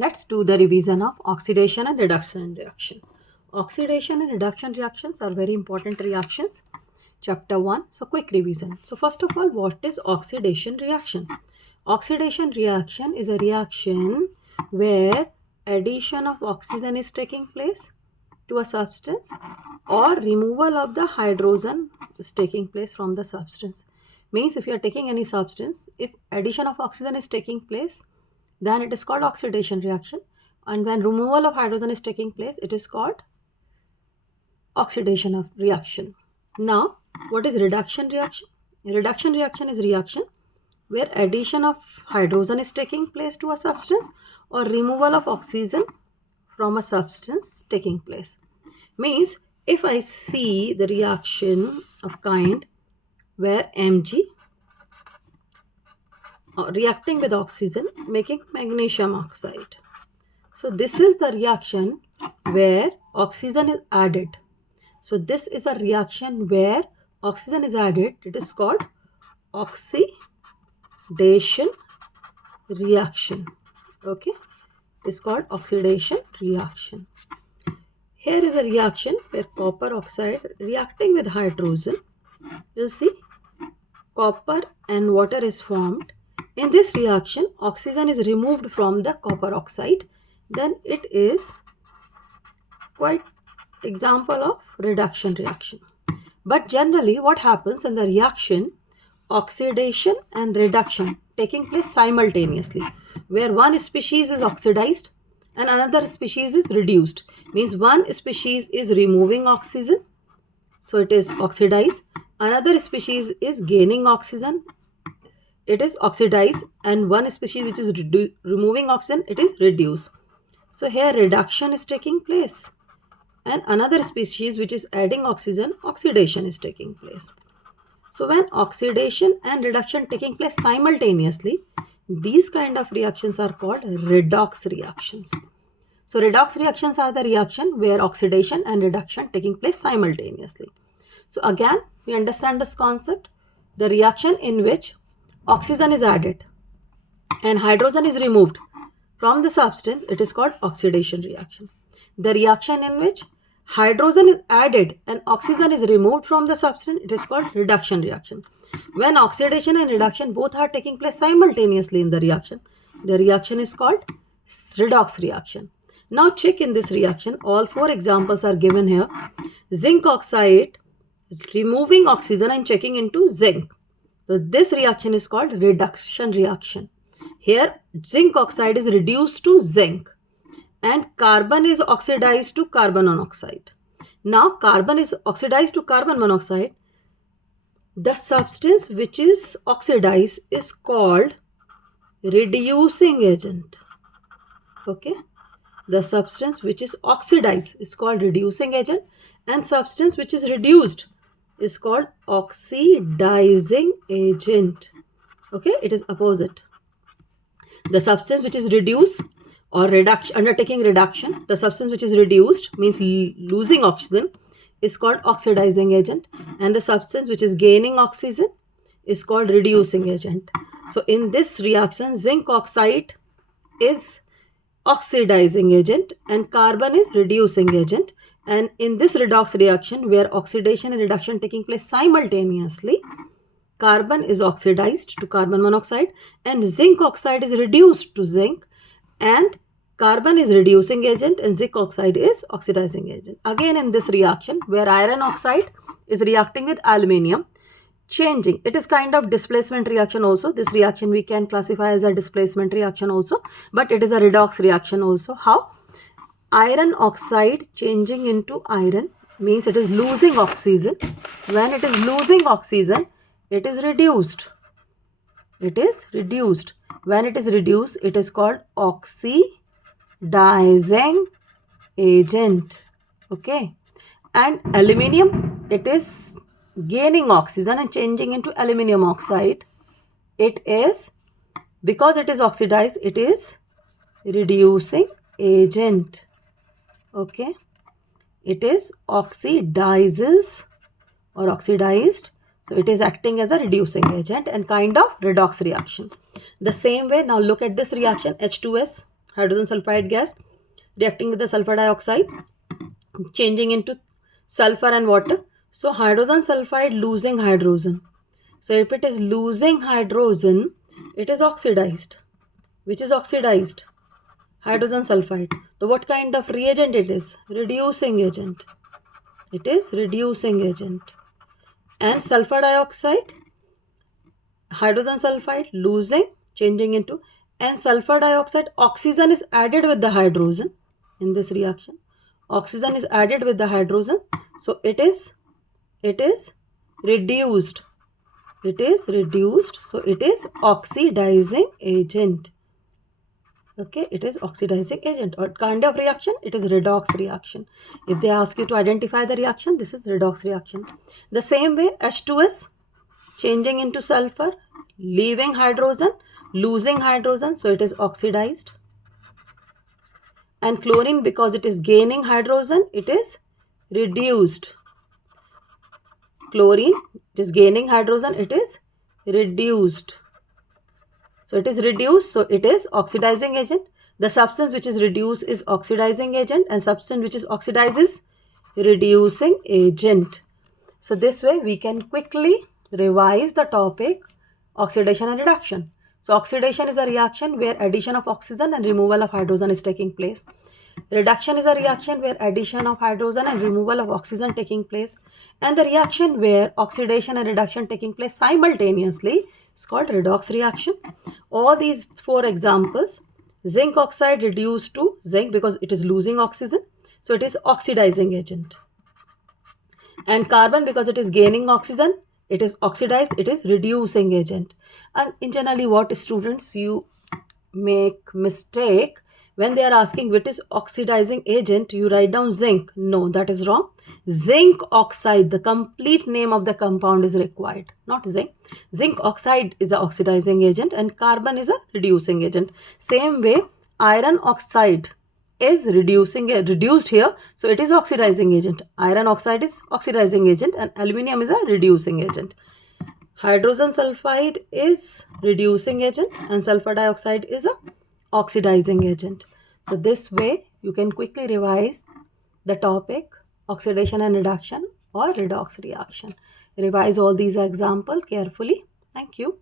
Let's do the revision of oxidation and reduction reaction. Oxidation and reduction reactions are very important reactions. Chapter 1. So quick revision. So first of all, what is oxidation reaction? Oxidation reaction is a reaction where addition of oxygen is taking place to a substance or removal of the hydrogen is taking place from the substance. Means if you are taking any substance, if addition of oxygen is taking place, then it is called oxidation reaction, and when removal of hydrogen is taking place, it is called oxidation of reaction. Now, what is reduction reaction? Reduction reaction is reaction where addition of hydrogen is taking place to a substance or removal of oxygen from a substance taking place. Means if I see the reaction of kind where Mg reacting with oxygen making magnesium oxide. So this is the reaction where oxygen is added. So this is a reaction where oxygen is added. It is called oxidation reaction. Okay, it is called oxidation reaction. Here is a reaction where copper oxide reacting with hydrogen. You see, copper and water is formed. In this reaction, oxygen is removed from the copper oxide. Then it is quite example of reduction reaction. But generally what happens in the reaction, oxidation and reduction taking place simultaneously, where one species is oxidized and another species is reduced. Means one species is removing oxygen, so it is oxidized. Another species is gaining oxygen, it is oxidized, and one species which is removing oxygen, it is reduced. So here reduction is taking place, and another species which is adding oxygen, oxidation is taking place. So when oxidation and reduction taking place simultaneously, these kind of reactions are called redox reactions. So redox reactions are the reaction where oxidation and reduction taking place simultaneously. So again, we understand this concept. The reaction in which oxygen is added and hydrogen is removed from the substance, it is called oxidation reaction. The reaction in which hydrogen is added and oxygen is removed from the substance, it is called reduction reaction. When oxidation and reduction both are taking place simultaneously in the reaction is called redox reaction. Now check in this reaction, all four examples are given here. Zinc oxide removing oxygen and checking into zinc. So this reaction is called reduction reaction. Here zinc oxide is reduced to zinc and carbon is oxidized to carbon monoxide. Now carbon is oxidized to carbon monoxide. The substance which is oxidized is called reducing agent. Okay, the substance which is oxidized is called reducing agent, and substance which is reduced is called oxidizing agent. Okay, it is opposite. The substance which is reduced or undertaking reduction, the substance which is reduced means losing oxygen is called oxidizing agent, and the substance which is gaining oxygen is called reducing agent. So in this reaction, zinc oxide is oxidizing agent and carbon is reducing agent. And in this redox reaction where oxidation and reduction taking place simultaneously, carbon is oxidized to carbon monoxide and zinc oxide is reduced to zinc, and carbon is reducing agent and zinc oxide is oxidizing agent. Again in this reaction where iron oxide is reacting with aluminium, changing, it is kind of displacement reaction also. This reaction we can classify as a displacement reaction also, but it is a redox reaction also. How? Iron oxide changing into iron means it is losing oxygen. When it is losing oxygen, it is reduced. It is reduced. When it is reduced, it is called oxidizing agent. Okay. And aluminium, it is gaining oxygen and changing into aluminium oxide. It is, because it is oxidized, it is reducing agent. Okay. It is oxidizes or oxidized. So it is acting as a reducing agent and kind of redox reaction. The same way, now look at this reaction, H2S hydrogen sulfide gas reacting with the sulfur dioxide, changing into sulfur and water. So hydrogen sulfide losing hydrogen. So if it is losing hydrogen, it is oxidized. Which is oxidized? Hydrogen sulfide. So what kind of reagent it is? Reducing agent. It is reducing agent. And sulfur dioxide, hydrogen sulfide losing, changing into, and sulfur dioxide, oxygen is added with the hydrogen in this reaction. Oxygen is added with the hydrogen. So it is reduced. It is reduced. So it is oxidizing agent. Okay, it is oxidizing agent. Or kind of reaction? It is redox reaction. If they ask you to identify the reaction, this is redox reaction. The same way, H2S changing into sulfur, leaving hydrogen, losing hydrogen, so it is oxidized. And chlorine, because it is gaining hydrogen, it is reduced. Chlorine, it is gaining hydrogen, it is reduced. So it is reduced, so it is oxidizing agent. The substance which is reduced is oxidizing agent, and substance which is oxidized is reducing agent. So this way we can quickly revise the topic oxidation and reduction. So oxidation is a reaction where addition of oxygen and removal of hydrogen is taking place. Reduction is a reaction where addition of hydrogen and removal of oxygen taking place. And the reaction where oxidation and reduction taking place simultaneously is called redox reaction. All these four examples, zinc oxide reduced to zinc because it is losing oxygen. So it is oxidizing agent. And carbon, because it is gaining oxygen, it is oxidized, it is reducing agent. And in generally what students you make mistake when they are asking what is oxidizing agent, you write down zinc. No, that is wrong. Zinc oxide, the complete name of the compound is required, not zinc. Zinc oxide is a oxidizing agent and carbon is a reducing agent. Same way, iron oxide is reduced here, so it is oxidizing agent. Iron oxide is oxidizing agent and aluminium is a reducing agent. Hydrogen sulfide is reducing agent and sulfur dioxide is a oxidizing agent. So this way you can quickly revise the topic oxidation and reduction or redox reaction. Revise all these examples carefully. Thank you.